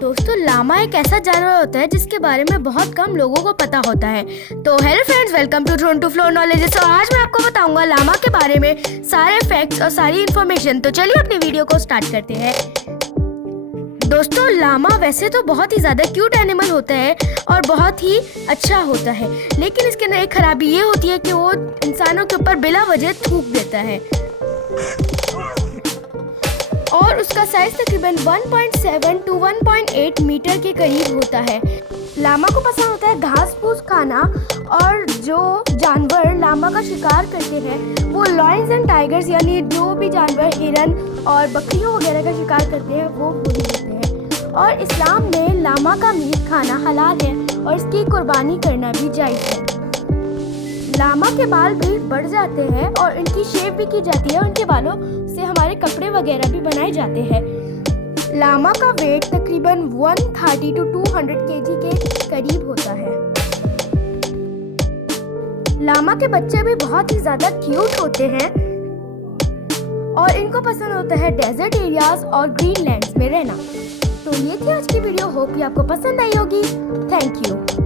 दोस्तों, लामा एक ऐसा जानवर होता है जिसके बारे में बहुत कम लोगों को पता होता है। तो hello friends, welcome to Toronto floor knowledges. और आज मैं आपको बताऊंगा लामा के बारे में सारे फैक्ट्स और सारी इन्फॉर्मेशन। तो चलिए अपनी वीडियो को स्टार्ट करते हैं। दोस्तों, लामा वैसे तो बहुत ही ज़्यादा क्यूट एनिमल होता है और बहुत ही अच्छा होता है, लेकिन इसके अंदर एक खराबी ये होती है कि वो इंसानों के ऊपर बिला वजह थूक देता है और उसका साइज तकरीबन 1.7 टू 1.8 मीटर के करीब होता है। लामा को पसंद होता है घास फूस खाना, और जो जानवर लामा का शिकार करते हैं वो लॉयंस एंड टाइगर्स, यानी जो भी जानवर हिरन और बकरियों वगैरह का शिकार करते हैं वो वही होते हैं। और इस्लाम में लामा का मीट खाना हलाल है और इसकी कुर्बानी करना भी जायज़ है। लामा के बाल भी बढ़ जाते हैं और इनकी शेव भी की जाती है। उनके बालों से हमारे कपड़े वगैरह भी बनाए जाते हैं। लामा का वेट तकरीबन 130 टू 200 केजी के करीब होता है। लामा के बच्चे भी बहुत ही ज़्यादा क्यूट होते हैं और इनको पसंद होता है डेजर्ट एरियाज और ग्रीन लैंड्स में रहना। तो ये थी आज की वीडियो। होप कि आपको पसंद आई होगी। Thank you.